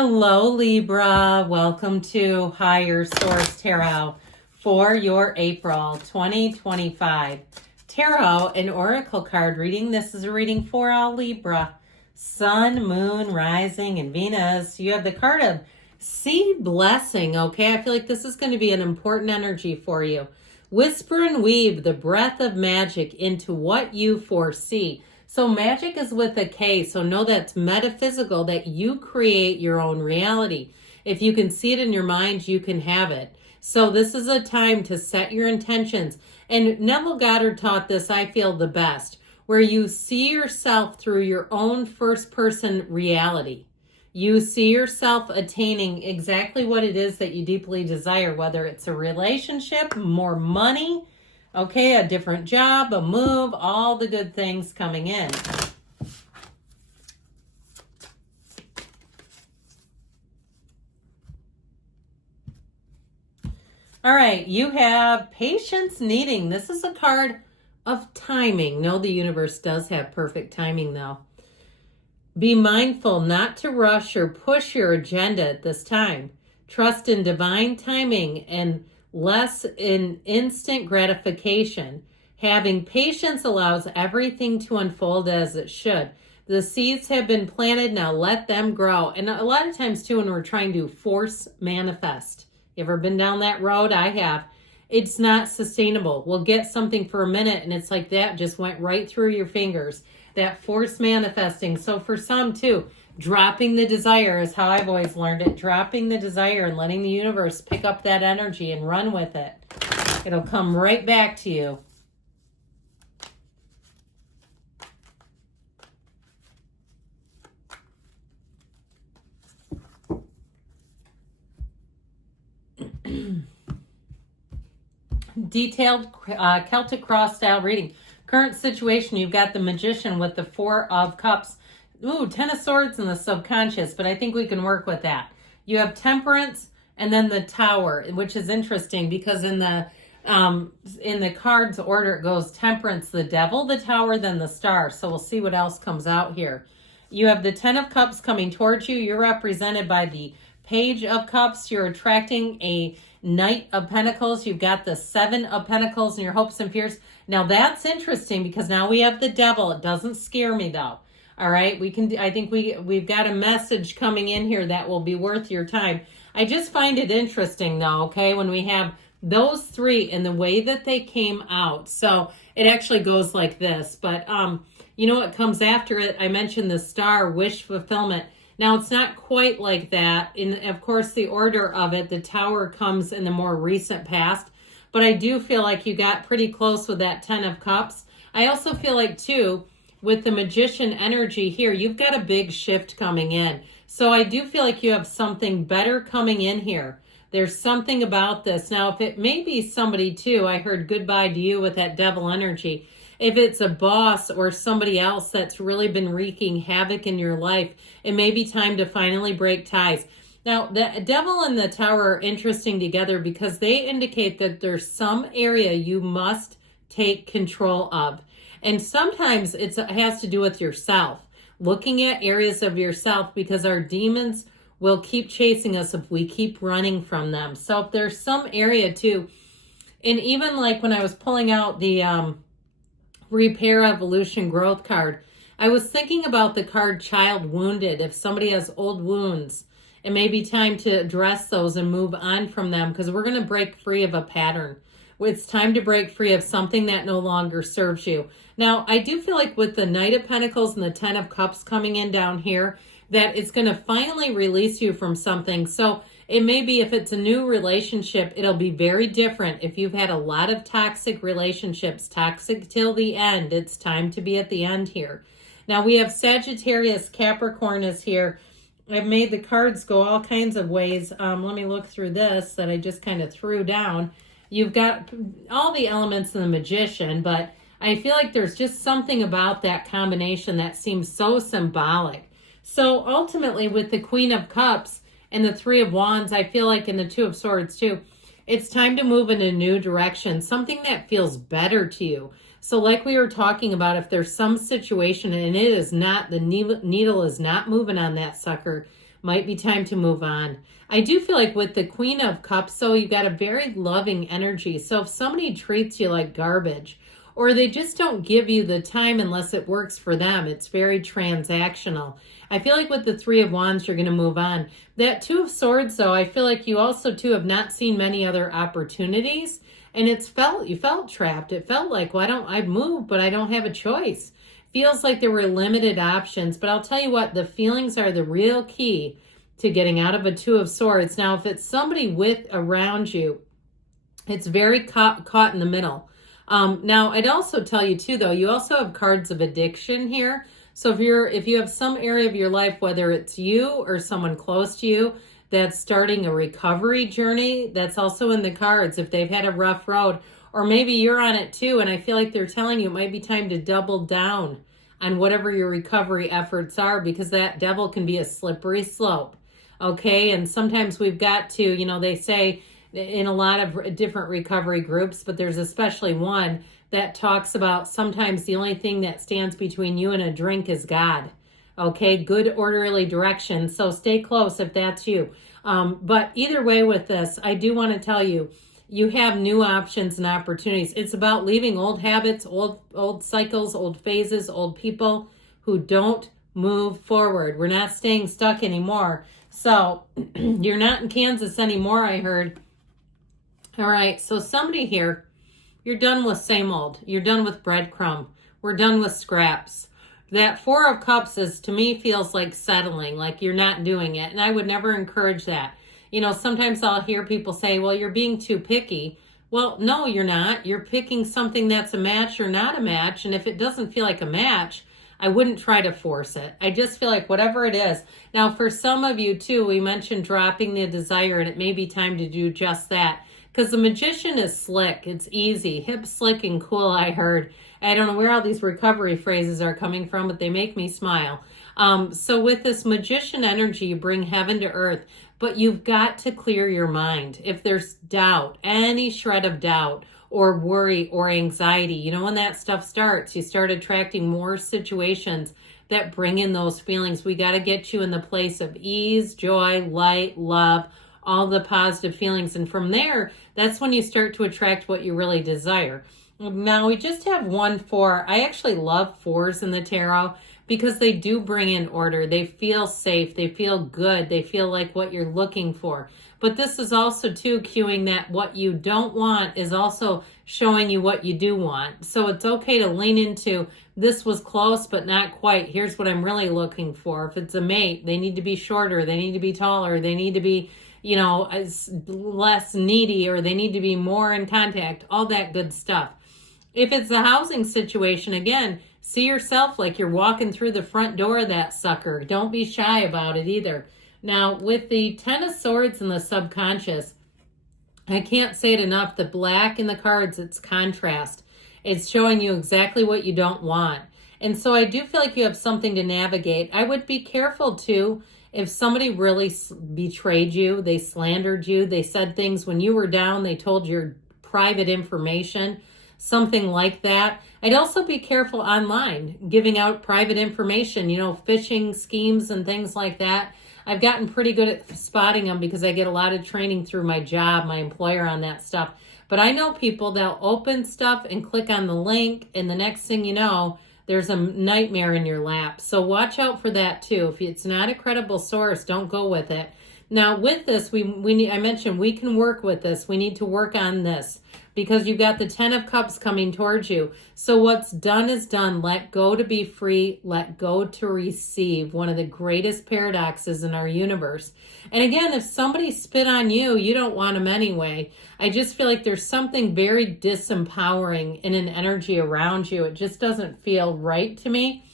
Hello, Libra. Welcome to Higher Source Tarot for your April 2025 Tarot and Oracle card reading. This is a reading for all Libra. Sun, Moon, Rising, and Venus. You have the card of Seed Blessing, okay? I feel like this is going to be an important energy for you. Whisper and weave the breath of magic into what you foresee. So magic is with a K, so know that's metaphysical, that you create your own reality. If you can see it in your mind, you can have it. So this is a time to set your intentions. And Neville Goddard taught this, I feel, the best, where you see yourself through your own first-person reality. You see yourself attaining exactly what it is that you deeply desire, whether it's a relationship, more money, okay, a different job, a move, all the good things coming in. All right, you have patience needing. This is a card of timing. No, the universe does have perfect timing, though. Be mindful not to rush or push your agenda at this time. Trust in divine timing and less in instant gratification. Having patience allows everything to unfold as it should. The seeds have been planted, now let them grow. And a lot of times too, when we're trying to force manifest, you ever been down that road? I have. It's not sustainable. We'll get something for a minute and it's like that just went right through your fingers. That force manifesting. So for some too, dropping the desire is how I've always learned it. Dropping the desire and letting the universe pick up that energy and run with it. It'll come right back to you. Detailed Celtic cross style reading. Current situation, you've got the Magician with the Four of Cups. Ooh, Ten of Swords and the subconscious, but I think we can work with that. You have Temperance and then the Tower, which is interesting because in the cards order it goes Temperance, the Devil, the Tower, then the Star. So we'll see what else comes out here. You have the Ten of Cups coming towards you. You're represented by the Page of Cups. You're attracting a Knight of Pentacles. You've got the Seven of Pentacles and your hopes and fears. Now that's interesting because now we have the Devil. It doesn't scare me though. All right, I think we've got a message coming in here that will be worth your time. I just find it interesting though, okay, when we have those three and the way that they came out. So it actually goes like this, but you know what comes after it? I mentioned the Star, wish fulfillment. Now, it's not quite like that. Of course, the order of it, the Tower comes in the more recent past. But I do feel like you got pretty close with that Ten of Cups. I also feel like, too, with the Magician energy here, you've got a big shift coming in. So I do feel like you have something better coming in here. There's something about this. Now, if it may be somebody, too, I heard goodbye to you with that Devil energy. If it's a boss or somebody else that's really been wreaking havoc in your life, it may be time to finally break ties. Now, the Devil and the Tower are interesting together because they indicate that there's some area you must take control of. And sometimes it has to do with yourself, looking at areas of yourself, because our demons will keep chasing us if we keep running from them. So if there's some area too, and even like when I was pulling out the Repair, Evolution, Growth card, I was thinking about the card Child Wounded. If somebody has old wounds, it may be time to address those and move on from them because we're going to break free of a pattern. It's time to break free of something that no longer serves you. Now, I do feel like with the Knight of Pentacles and the Ten of Cups coming in down here, that it's going to finally release you from something. So it may be if it's a new relationship, it'll be very different. If you've had a lot of toxic relationships, toxic till the end, it's time to be at the end here. Now we have Sagittarius, Capricorn is here. I've made the cards go all kinds of ways. Let me look through this that I just kind of threw down. You've got all the elements in the Magician, but I feel like there's just something about that combination that seems so symbolic. So ultimately with the Queen of Cups and the Three of Wands, I feel like in the Two of Swords too, it's time to move in a new direction, something that feels better to you. So like we were talking about, if there's some situation and it is not, the needle is not moving on that sucker, Might be time to move on. I do feel like with the Queen of Cups, so you got a very loving energy. So if somebody treats you like garbage, or they just don't give you the time unless it works for them, it's very transactional. I feel like with the Three of Wands, you're going to move on. That Two of Swords, though, I feel like you also, too, have not seen many other opportunities. And you felt trapped. It felt like, well, I've moved, but I don't have a choice. Feels like there were limited options. But I'll tell you what, the feelings are the real key to getting out of a Two of Swords. Now, if it's somebody around you, it's very caught in the middle. Now, I'd also tell you too, though, you also have cards of addiction here. So if you have some area of your life, whether it's you or someone close to you that's starting a recovery journey, that's also in the cards if they've had a rough road, or maybe you're on it too, and I feel like they're telling you it might be time to double down on whatever your recovery efforts are, because that devil can be a slippery slope. Okay, and sometimes we've got to, they say, in a lot of different recovery groups, but there's especially one that talks about sometimes the only thing that stands between you and a drink is God. Okay, good orderly direction. So stay close if that's you. But either way with this, I do want to tell you, you have new options and opportunities. It's about leaving old habits, old cycles, old phases, old people who don't move forward. We're not staying stuck anymore. So you're not in Kansas anymore, I heard. All right, so somebody here, you're done with same old. You're done with breadcrumb. We're done with scraps. That Four of Cups to me, feels like settling, like you're not doing it. And I would never encourage that. Sometimes I'll hear people say, well, you're being too picky. Well, no, you're not. You're picking something that's a match or not a match. And if it doesn't feel like a match, I wouldn't try to force it. I just feel like whatever it is. Now, for some of you too, we mentioned dropping the desire, and it may be time to do just that. Because the Magician is slick. It's easy. Hip, slick, and cool, I heard. I don't know where all these recovery phrases are coming from, but they make me smile. So with this Magician energy, you bring heaven to earth. But you've got to clear your mind. If there's doubt, any shred of doubt, or worry, or anxiety, when that stuff starts, you start attracting more situations that bring in those feelings. We got to get you in the place of ease, joy, light, love, all the positive feelings. And from there, that's when you start to attract what you really desire. Now, we just have 1 4. I actually love 4s in the tarot because they do bring in order. They feel safe. They feel good. They feel like what you're looking for. But this is also, too, cueing that what you don't want is also showing you what you do want. So it's okay to lean into, this was close, but not quite. Here's what I'm really looking for. If it's a mate, they need to be shorter. They need to be taller. They need to be less needy, or they need to be more in contact, all that good stuff. If it's a housing situation, again, see yourself like you're walking through the front door of that sucker. Don't be shy about it either. Now, with the Ten of Swords and the subconscious, I can't say it enough. The black in the cards, it's contrast. It's showing you exactly what you don't want. And so I do feel like you have something to navigate. I would be careful, too, if somebody really betrayed you, they slandered you, they said things when you were down, they told your private information, something like that. I'd also be careful online, giving out private information, phishing schemes and things like that. I've gotten pretty good at spotting them because I get a lot of training through my job, my employer, on that stuff. But I know people that'll open stuff and click on the link, and the next thing you know, there's a nightmare in your lap. So watch out for that too. If it's not a credible source, don't go with it. Now with this, I mentioned we can work with this. We need to work on this because you've got the 10 of Cups coming towards you. So what's done is done. Let go to be free. Let go to receive. One of the greatest paradoxes in our universe. And again, if somebody spit on you, you don't want them anyway. I just feel like there's something very disempowering in an energy around you. It just doesn't feel right to me.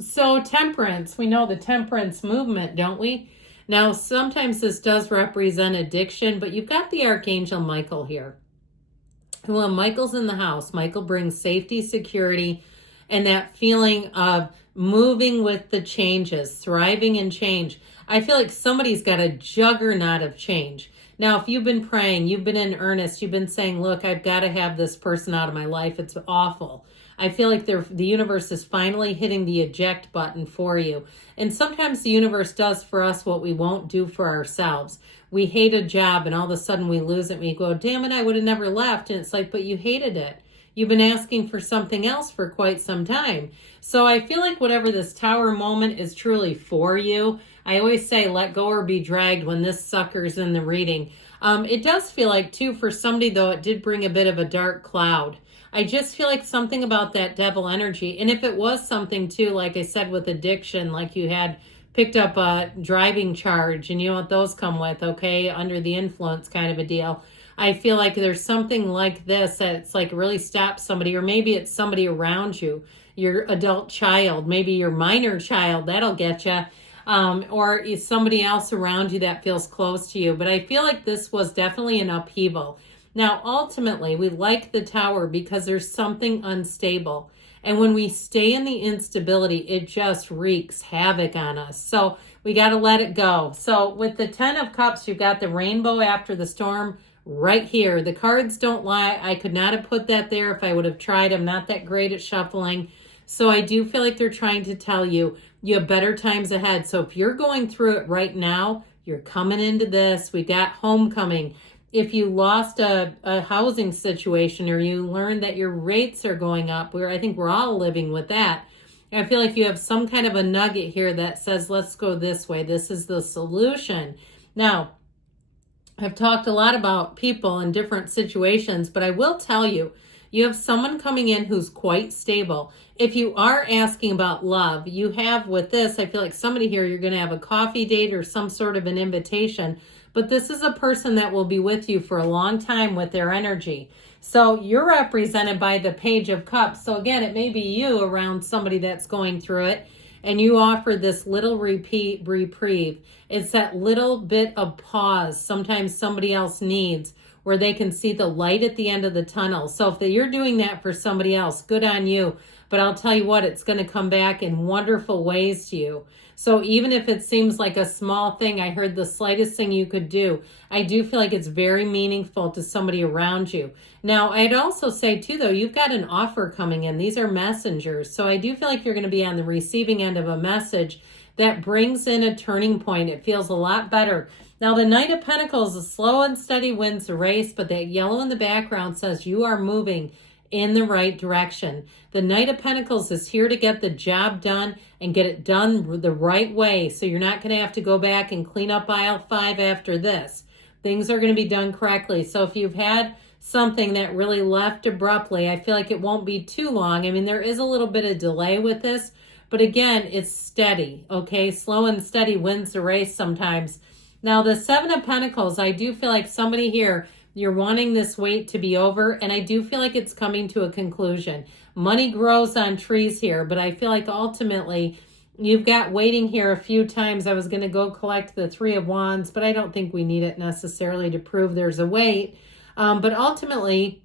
So temperance, we know the temperance movement, don't we? Now, sometimes this does represent addiction, but you've got the Archangel Michael here. When Michael's in the house, Michael brings safety, security, and that feeling of moving with the changes, thriving in change. I feel like somebody's got a juggernaut of change. Now, if you've been praying, you've been in earnest, you've been saying, look, I've got to have this person out of my life. It's awful. I feel like the universe is finally hitting the eject button for you. And sometimes the universe does for us what we won't do for ourselves. We hate a job and all of a sudden we lose it and we go, damn it, I would have never left. And it's like, but you hated it. You've been asking for something else for quite some time. So I feel like whatever this Tower moment is truly for you, I always say let go or be dragged when this sucker's in the reading. It does feel like, too, for somebody, though, it did bring a bit of a dark cloud. I just feel like something about that devil energy. And if it was something, too, like I said, with addiction, like you had picked up a driving charge and you know what those come with, okay, under the influence kind of a deal. I feel like there's something like this that's like really stops somebody, or maybe it's somebody around you, your adult child, maybe your minor child, that'll get you. Or is somebody else around you that feels close to you. But I feel like this was definitely an upheaval. Now, ultimately, we like the Tower because there's something unstable. And when we stay in the instability, it just wreaks havoc on us. So we got to let it go. So with the 10 of Cups, you've got the rainbow after the storm right here. The cards don't lie. I could not have put that there if I would have tried. I'm not that great at shuffling. So I do feel like they're trying to tell you, you have better times ahead. So if you're going through it right now, you're coming into this. We got homecoming. If you lost a housing situation or you learned that your rates are going up, I think we're all living with that. I feel like you have some kind of a nugget here that says, let's go this way. This is the solution. Now, I've talked a lot about people in different situations, but I will tell you, you have someone coming in who's quite stable. If you are asking about love, you have with this, I feel like somebody here, you're going to have a coffee date or some sort of an invitation, but this is a person that will be with you for a long time with their energy. So you're represented by the Page of Cups. So again, it may be you around somebody that's going through it, and you offer this little reprieve. It's that little bit of pause sometimes somebody else needs, where they can see the light at the end of the tunnel. So if you're doing that for somebody else, good on you. But I'll tell you what, it's going to come back in wonderful ways to you. So even if it seems like a small thing, I heard the slightest thing you could do, I do feel like it's very meaningful to somebody around you. Now, I'd also say too, though, you've got an offer coming in. These are messengers. So I do feel like you're going to be on the receiving end of a message that brings in a turning point. It feels a lot better. Now, the Knight of Pentacles is slow and steady wins the race, but that yellow in the background says you are moving in the right direction. The Knight of Pentacles is here to get the job done and get it done the right way. So you're not going to have to go back and clean up aisle 5 after this. Things are going to be done correctly. So if you've had something that really left abruptly, I feel like it won't be too long. I mean, there is a little bit of delay with this, but again, it's steady, okay? Slow and steady wins the race sometimes. Now, the 7 of Pentacles, I do feel like somebody here, you're wanting this wait to be over, and I do feel like it's coming to a conclusion. Money grows on trees here, but I feel like ultimately you've got waiting here a few times. I was going to go collect the 3 of Wands, but I don't think we need it necessarily to prove there's a wait. But ultimately,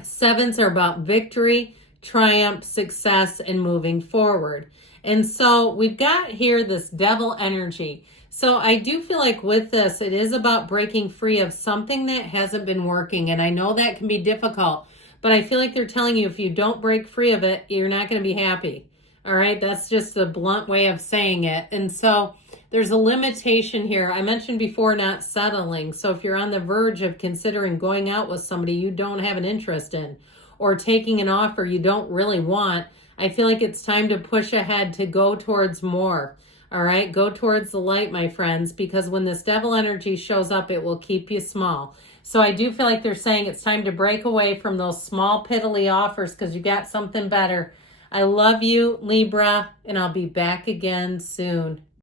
7s are about victory, triumph, success, and moving forward. And so we've got here this devil energy. So I do feel like with this, it is about breaking free of something that hasn't been working. And I know that can be difficult, but I feel like they're telling you if you don't break free of it, you're not going to be happy. All right. That's just the blunt way of saying it. And so there's a limitation here. I mentioned before, not settling. So if you're on the verge of considering going out with somebody you don't have an interest in, or taking an offer you don't really want, I feel like it's time to push ahead to go towards more. All right, go towards the light, my friends, because when this devil energy shows up, it will keep you small. So I do feel like they're saying it's time to break away from those small piddly offers because you got something better. I love you, Libra, and I'll be back again soon.